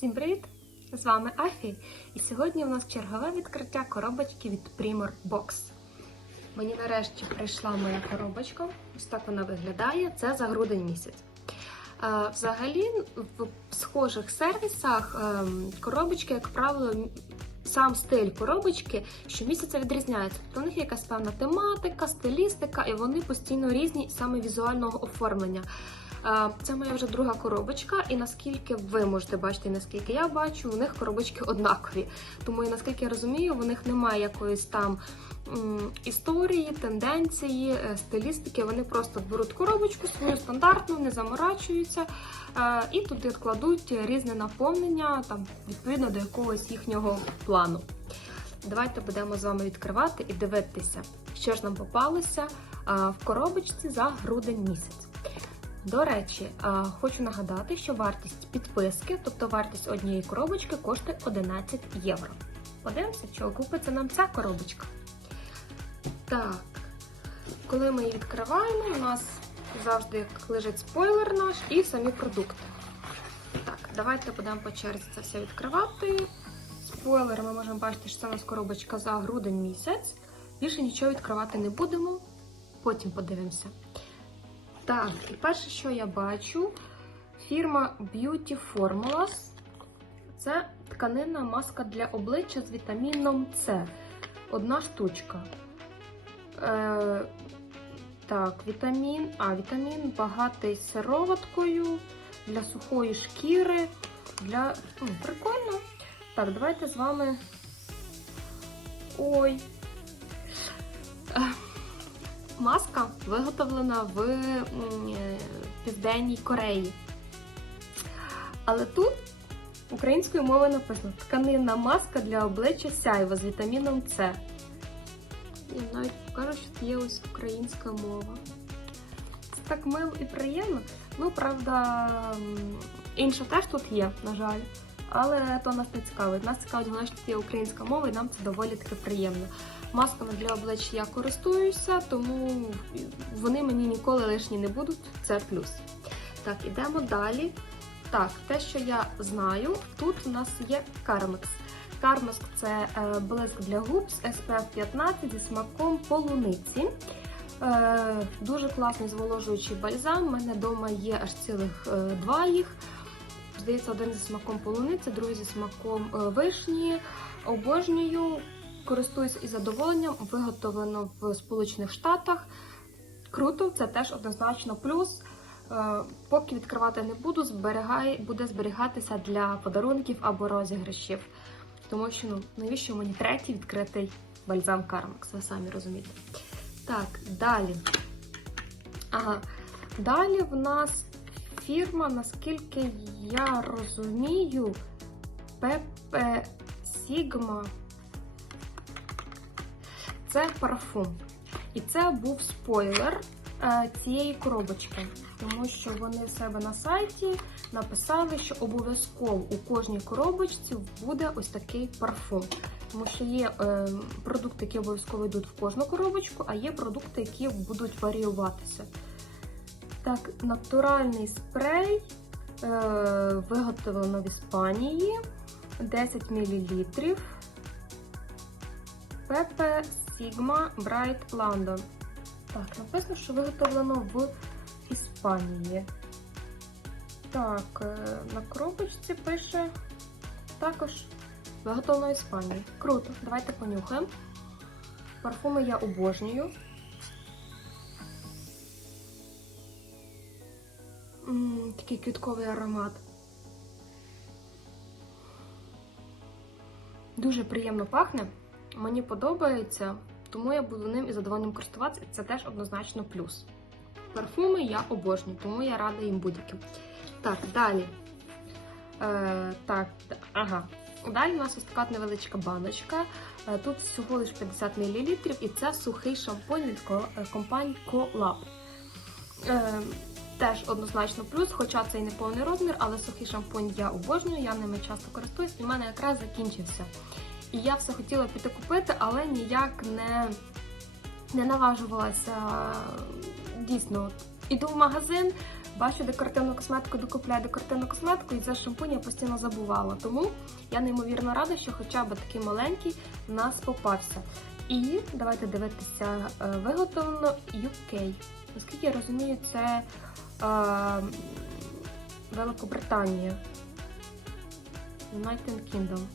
Всім привіт! З вами Афі, і сьогодні у нас чергове відкриття коробочки від Primor Box. Мені нарешті прийшла моя коробочка. Ось так вона виглядає. Це за грудень місяць. Взагалі, в схожих сервісах ем, коробочки, як правило, сам стиль коробочки щомісяця відрізняється. Тобто у них якась певна тематика, стилістика, і вони постійно різні саме візуального оформлення. Це моя вже друга коробочка, і наскільки ви можете бачити, і наскільки я бачу, у них коробочки однакові. Тому, наскільки я розумію, у них немає якоїсь там історії, тенденції, е, стилістики. Вони просто беруть коробочку свою стандартну, не заморачуються е, і туди кладуть різне наповнення, там відповідно до якогось їхнього плану. Давайте будемо з вами відкривати і дивитися, що ж нам попалося в коробочці за грудень місяць. До речі, хочу нагадати, що вартість підписки, тобто вартість однієї коробочки, коштує 11 євро. Подивимося, чи окупиться нам ця коробочка. Так, коли ми її відкриваємо, у нас завжди лежить спойлер наш і самі продукти. Так, давайте будемо по черзі це все відкривати. Спойлер, ми можемо бачити, що це у нас коробочка за грудень місяць. Більше нічого відкривати не будемо, потім подивимося. Так, і перше, що я бачу, фірма Beauty Formulas. Це тканинна маска для обличчя з вітаміном С. Одна штучка. Е, так, вітамін. А, вітамін багатий сироваткою для сухої шкіри. Для. М, прикольно. Так, давайте з вами. Ой. Маска виготовлена в е, Південній Кореї. Але тут українською мовою написано тканинна маска для обличчя сяйва з вітаміном С. Я навіть покажу, що тут є ось українська мова. Це так мило і приємно. Ну, правда, інша теж тут є, на жаль. Але то нас не цікавить. Нас цікавить головне, що є українська мова, і нам це доволі таки приємно. Масками для обличчя я користуюся, тому вони мені ніколи лишні не будуть. Це плюс. Так, ідемо далі. Так, те, що я знаю, тут у нас є Кармекс. Кармекс це е, блиск для губ з SPF 15 зі смаком полуниці. Е, дуже класний зволожуючий бальзам. У мене вдома є аж цілих е, два їх. Здається, один зі смаком полуниці, другий зі смаком е, вишні. Обожнюю, користуюсь із задоволенням. Виготовлено в Сполучених Штатах. Круто, це теж однозначно плюс. Е, Поки відкривати не буду, зберігай, буде зберігатися для подарунків або розіграшів. Тому що ну, навіщо мені третій відкритий бальзам Кармакс, ви самі розумієте. Так, далі. Ага. Далі в нас фірма, наскільки я розумію, Pepe Sigma. Це парфум. І це був спойлер е, цієї коробочки, тому що вони в себе на сайті написали, що обов'язково у кожній коробочці буде ось такий парфум. Тому що є е, продукти, які обов'язково йдуть в кожну коробочку, а є продукти, які будуть варіюватися. Так, натуральний спрей е, виготовлено в Іспанії 10 мл. Pepe Sigma Bright London. Так, написано, що виготовлено в Іспанії. Так, е, на коробочці пише також виготовлено в Іспанії. Круто, давайте понюхаємо. Парфуми я обожнюю. Такий квітковий аромат. Дуже приємно пахне. Мені подобається, тому я буду ним із задоволенням користуватися. Це теж однозначно плюс. Парфуми я обожнюю, тому я рада їм будь-яким. Так, далі. Е, так, ага. Далі у нас ось така невеличка баночка. Е, Тут всього лише 50 мл, і це сухий шампунь від е, компанії Colab. Е, Теж однозначно плюс, хоча це і не повний розмір, але сухий шампунь я обожнюю, я ними часто користуюсь, і в мене якраз закінчився. І я все хотіла піти купити, але ніяк не, не наважувалася. Дійсно, іду в магазин, бачу декоративну косметику, докупляю декоративну косметику, і за шампунь я постійно забувала. Тому я неймовірно рада, що хоча б такий маленький в нас попався. І давайте дивитися е, виготовлено UK. Наскільки я розумію, це е, Великобританія. United Kingdom.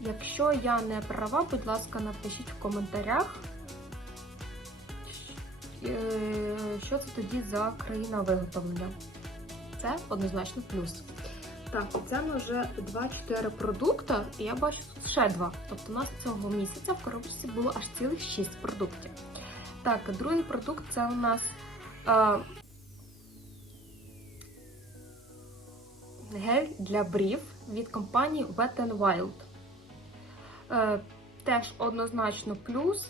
Якщо я не права, будь ласка, напишіть в коментарях, е, що це тоді за країна виготовлення. Це однозначно плюс. Так, це ми вже 2-4 продукти, і я бачу тут ще два. Тобто у нас цього місяця в коробці було аж цілих 6 продуктів. Так, другий продукт це у нас гель для брів від компанії Wet n Wild. Е, теж однозначно плюс,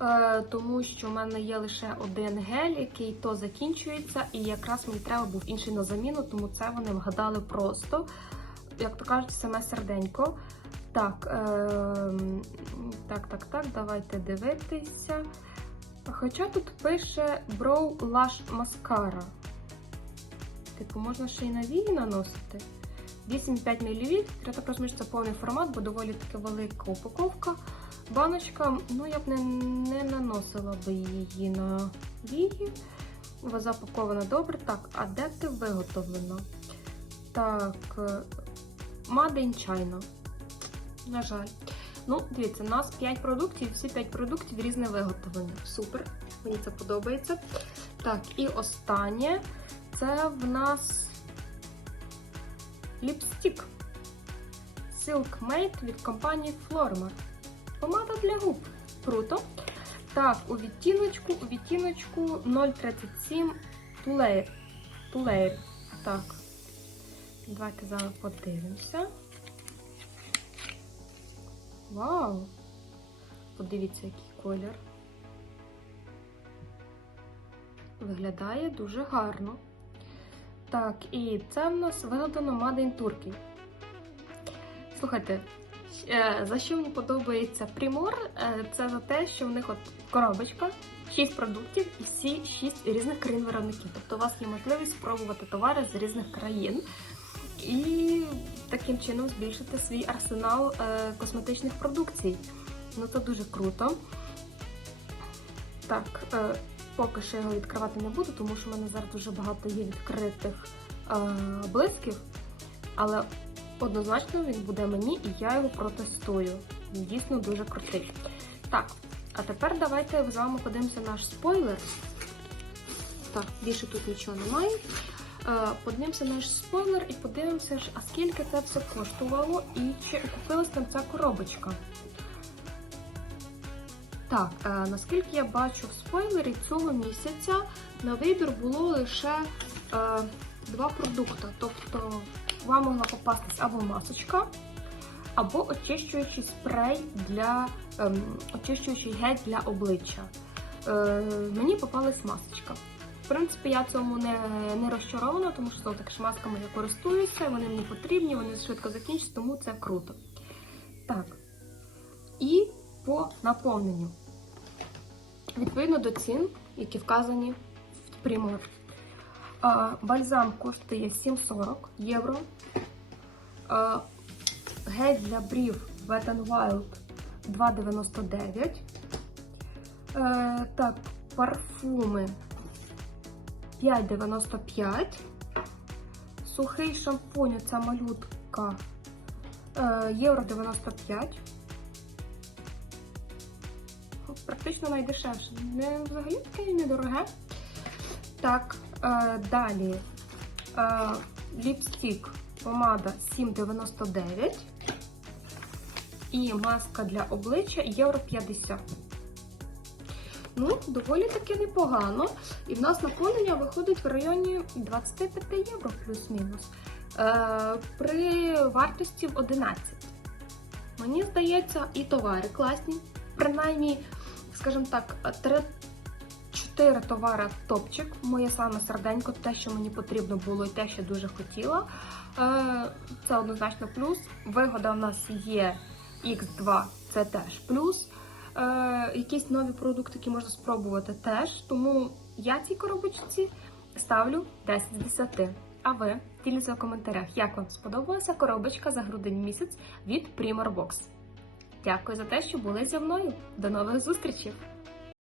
е, тому що в мене є лише один гель, який то закінчується, і якраз мені треба був інший на заміну, тому це вони вгадали просто, як то кажуть, саме серденько. Так, е, так, так, так, давайте дивитися. Хоча тут пише Brow Lash Mascara. Типу, можна ще й на вії наносити. 8,5 мл. Я так повний формат, бо доволі таки велика упаковка. Баночка, ну я б не, не наносила би її на вії. Вона запакована добре. Так, а де ти виготовлена? Так, in China. На жаль. Ну, дивіться, у нас 5 продуктів, всі 5 продуктів різне виготовлення. Супер, мені це подобається. Так, і останнє це в нас ліпстик Silk Made від компанії Flormar. Помада для губ. Круто. Так, у відтіночку, у відтіночку 037 Tulair. Tulair. Так. Давайте зараз подивимося. Вау! Подивіться, який колір. Виглядає дуже гарно. Так, і це в нас вигадано Made in. Слухайте, е, за що мені подобається Primor, е, це за те, що в них от коробочка, 6 продуктів і всі 6 різних країн виробників. Тобто у вас є можливість спробувати товари з різних країн і таким чином збільшити свій арсенал е, косметичних продукцій. Ну це дуже круто. Так, поки що його відкривати не буду, тому що в мене зараз дуже багато є відкритих е, блисків. Але однозначно він буде мені і я його протестую. Він дійсно дуже крутий. Так, а тепер давайте з вами подивимося наш спойлер. Так, більше тут нічого немає. Е, Подивимося наш спойлер і подивимося, а скільки це все коштувало і чи окупилась там ця коробочка. Так, е, наскільки я бачу в спойлері цього місяця на вибір було лише е, два продукти. Тобто вам могла попастись або масочка, або очищуючий спрей для ем, очищуючий гель для обличчя. Е, мені попалась масочка. В принципі, я цьому не, не розчарована, тому що знову таки масками я користуюся, вони мені потрібні, вони швидко закінчаться, тому це круто. Так. І по наповненню. Відповідно до цін, які вказані в Primor. Бальзам коштує 7,40 євро. Гель для брів Wet n Wild 2,99. Е, Так, парфуми 5,95. Сухий шампунь, ця малютка е, євро 95. Практично найдешевше. Не взагалі таке недороге. Так, е, далі е, ліпстик, помада 7,99. І маска для обличчя євро 50. Ну, доволі таки непогано. І в нас наповнення виходить в районі 25 євро плюс-мінус. Е, при вартості в 11. Мені здається, і товари класні. Принаймні, скажімо так, 3-4 товари топчик. Моє саме серденько, те, що мені потрібно було, і те, що дуже хотіла. Е, це однозначно плюс. Вигода в нас є X2, це теж плюс. Е, якісь нові продукти, які можна спробувати теж. Тому я цій коробочці ставлю 10 з 10. А ви діліться в коментарях, як вам сподобалася коробочка за грудень місяць від Primor Box. Дякую за те, що були зі мною. До нових зустрічей!